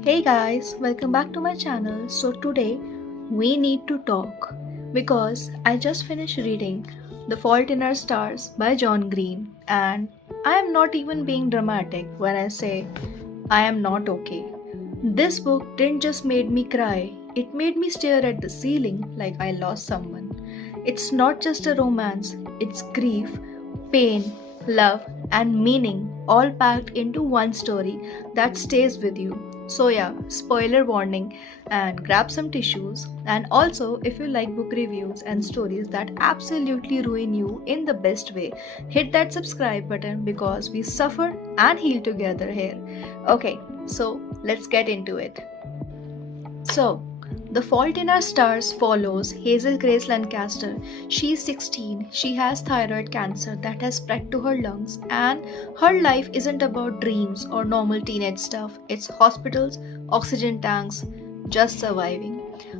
Hey guys, welcome back to my channel. So today we need to talk because I just finished reading The Fault in Our Stars by John Green, and I am not even being dramatic when I say I am not okay. This book didn't just made me cry, it made me stare at the ceiling like I lost someone. It's not just a romance, it's grief, pain, love, and meaning all packed into one story that stays with you. So, yeah, spoiler warning, and grab some tissues. And also, if you like book reviews and stories that absolutely ruin you in the best way, hit that subscribe button because we suffer and heal together here. Okay, so let's get into it. So, The Fault in Our Stars follows Hazel Grace Lancaster. She is 16, she has thyroid cancer that has spread to her lungs, and her life isn't about dreams or normal teenage stuff. It's hospitals, oxygen tanks, just surviving.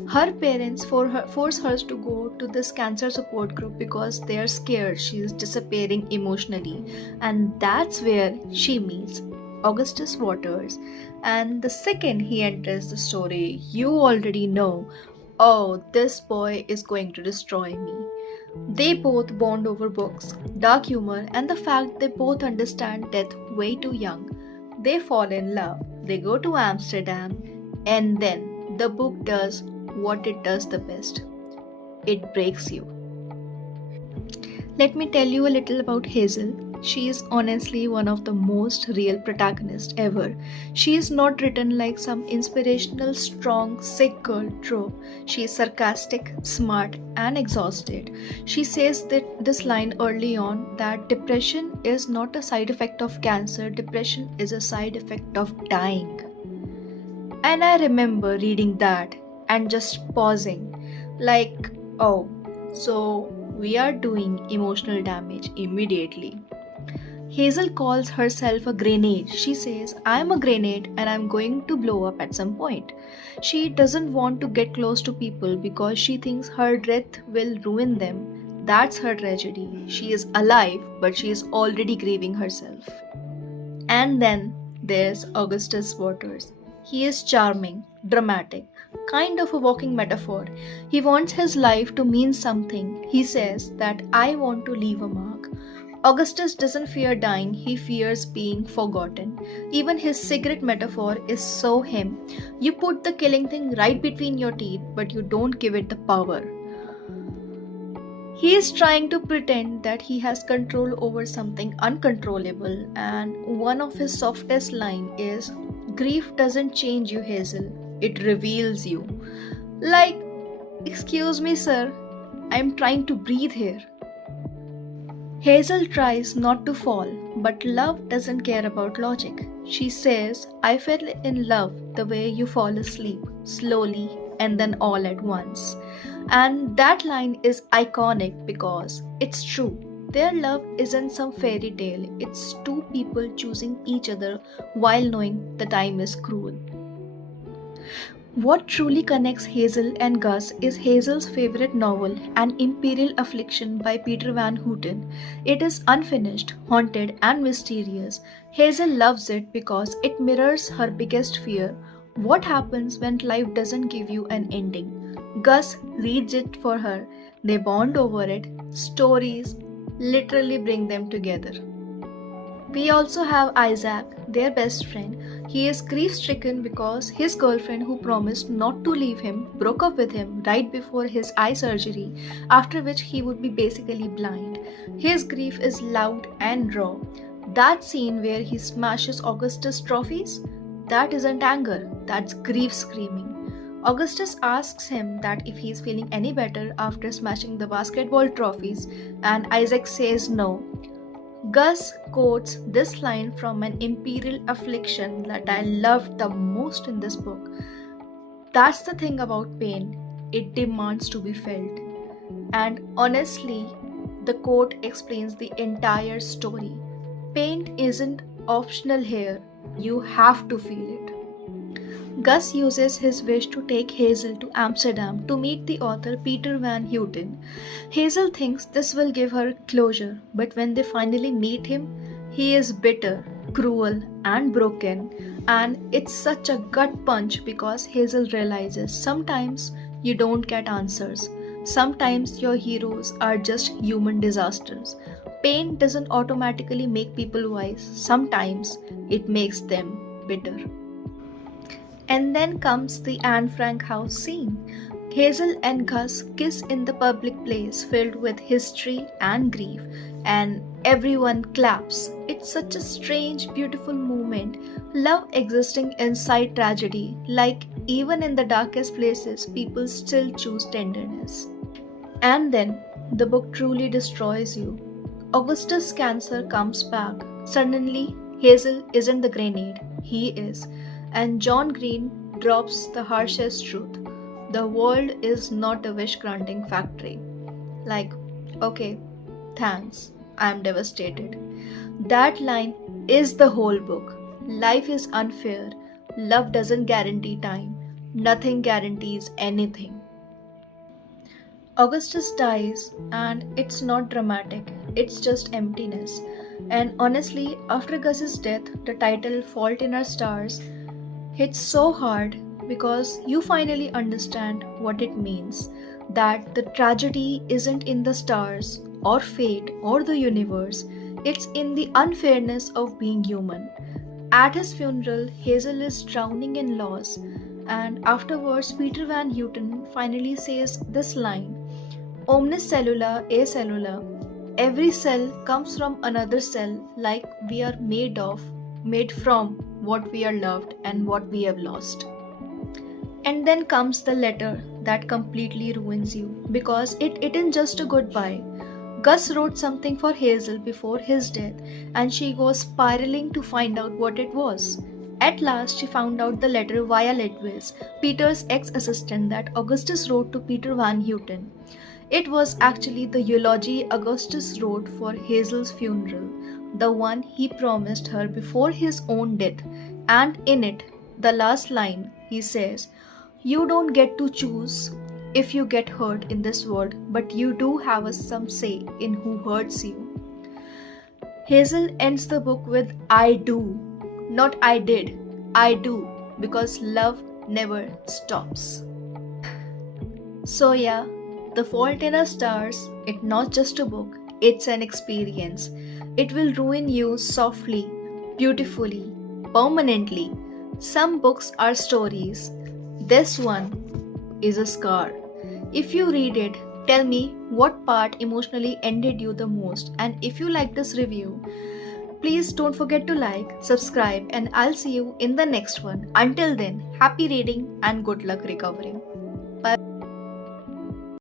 Her parents force her to go to this cancer support group because they are scared she is disappearing emotionally, and that's where she meets Augustus Waters. And the second he enters the story, you already know, oh, this boy is going to destroy me. They both bond over books, dark humor, and the fact they both understand death way too young. They fall in love, they go to Amsterdam, and then the book does what it does the best, it breaks you. Let me tell you a little about Hazel. She is honestly one of the most real protagonists ever. She is not written like some inspirational, strong, sick girl trope. She is sarcastic, smart, and exhausted. She says that this line early on that depression is not a side effect of cancer, depression is a side effect of dying. And I remember reading that and just pausing, like, oh, so we are doing emotional damage immediately. Hazel calls herself a grenade. She says, I'm a grenade and I'm going to blow up at some point. She doesn't want to get close to people because she thinks her death will ruin them. That's her tragedy. She is alive, but she is already grieving herself. And then there's Augustus Waters. He is charming, dramatic, kind of a walking metaphor. He wants his life to mean something. He says that I want to leave a mark. Augustus doesn't fear dying, he fears being forgotten. Even his cigarette metaphor is so him. You put the killing thing right between your teeth, but you don't give it the power. He is trying to pretend that he has control over something uncontrollable, and one of his softest line is, grief doesn't change you, Hazel, it reveals you. Like, excuse me, sir, I'm trying to breathe here. Hazel tries not to fall, but love doesn't care about logic. She says, I fell in love the way you fall asleep, slowly and then all at once. And that line is iconic because it's true. Their love isn't some fairy tale, it's two people choosing each other while knowing the time is cruel. What truly connects Hazel and Gus is Hazel's favorite novel, An Imperial Affliction by Peter Van Houten. It is unfinished, haunted, and mysterious. Hazel loves it because it mirrors her biggest fear, what happens when life doesn't give you an ending. Gus reads it for her. They bond over it. Stories literally bring them together. We also have Isaac, their best friend. He is grief stricken because his girlfriend, who promised not to leave him, broke up with him right before his eye surgery, after which he would be basically blind. His grief is loud and raw. That scene where he smashes Augustus' trophies, that isn't anger, that's grief screaming. Augustus asks him that if he's feeling any better after smashing the basketball trophies, and Isaac says no. Gus quotes this line from An Imperial Affliction that I loved the most in this book. That's the thing about pain, it demands to be felt. And honestly, the quote explains the entire story. Pain isn't optional here, you have to feel it. Gus uses his wish to take Hazel to Amsterdam to meet the author Peter Van Houten. Hazel thinks this will give her closure, but when they finally meet him, he is bitter. cruel, and broken. And it's such a gut punch because Hazel realizes sometimes you don't get answers. Sometimes your heroes are just human disasters. Pain doesn't automatically make people wise, sometimes it makes them bitter. And then comes the Anne Frank house scene. Hazel and Gus kiss in the public place filled with history and grief, and everyone claps. It's such a strange, beautiful moment. Love existing inside tragedy, like even in the darkest places, people still choose tenderness. And then the book truly destroys you. Augustus' cancer comes back. Suddenly, Hazel isn't the grenade, he is. And John Green drops the harshest truth. The world is not a wish granting factory. Like, okay, thanks, I am devastated. That line is the whole book. Life is unfair. Love doesn't guarantee time. Nothing guarantees anything. Augustus dies, and it's not dramatic, it's just emptiness. And honestly, after Gus's death, the title Fault in Our Stars hits so hard because you finally understand what it means, that the tragedy isn't in the stars or fate or the universe, it's in the unfairness of being human. At his funeral, Hazel is drowning in loss, and afterwards, Peter Van Houten finally says this line: Omnis cellula a cellula. Every cell comes from another cell, like we are made from what we are loved and what we have lost. And then comes the letter that completely ruins you because it isn't just a goodbye. Gus wrote something for Hazel before his death, and she goes spiraling to find out what it was. At last, she found out the letter via Ledwills, Peter's ex assistant, that Augustus wrote to Peter Van Houten. It was actually the eulogy Augustus wrote for Hazel's funeral, the one he promised her before his own death, and in it, the last line, he says, "You don't get to choose if you get hurt in this world, but you do have some say in who hurts you." Hazel ends the book with "I do," not "I did," "I do," because love never stops. So, yeah, The Fault in Our Stars, it's not just a book, it's an experience. It will ruin you softly, beautifully, permanently. Some books are stories. This one is a scar. If you read it, tell me what part emotionally ended you the most. And if you like this review, please don't forget to like, subscribe, and I'll see you in the next one. Until then, happy reading and good luck recovering. Bye.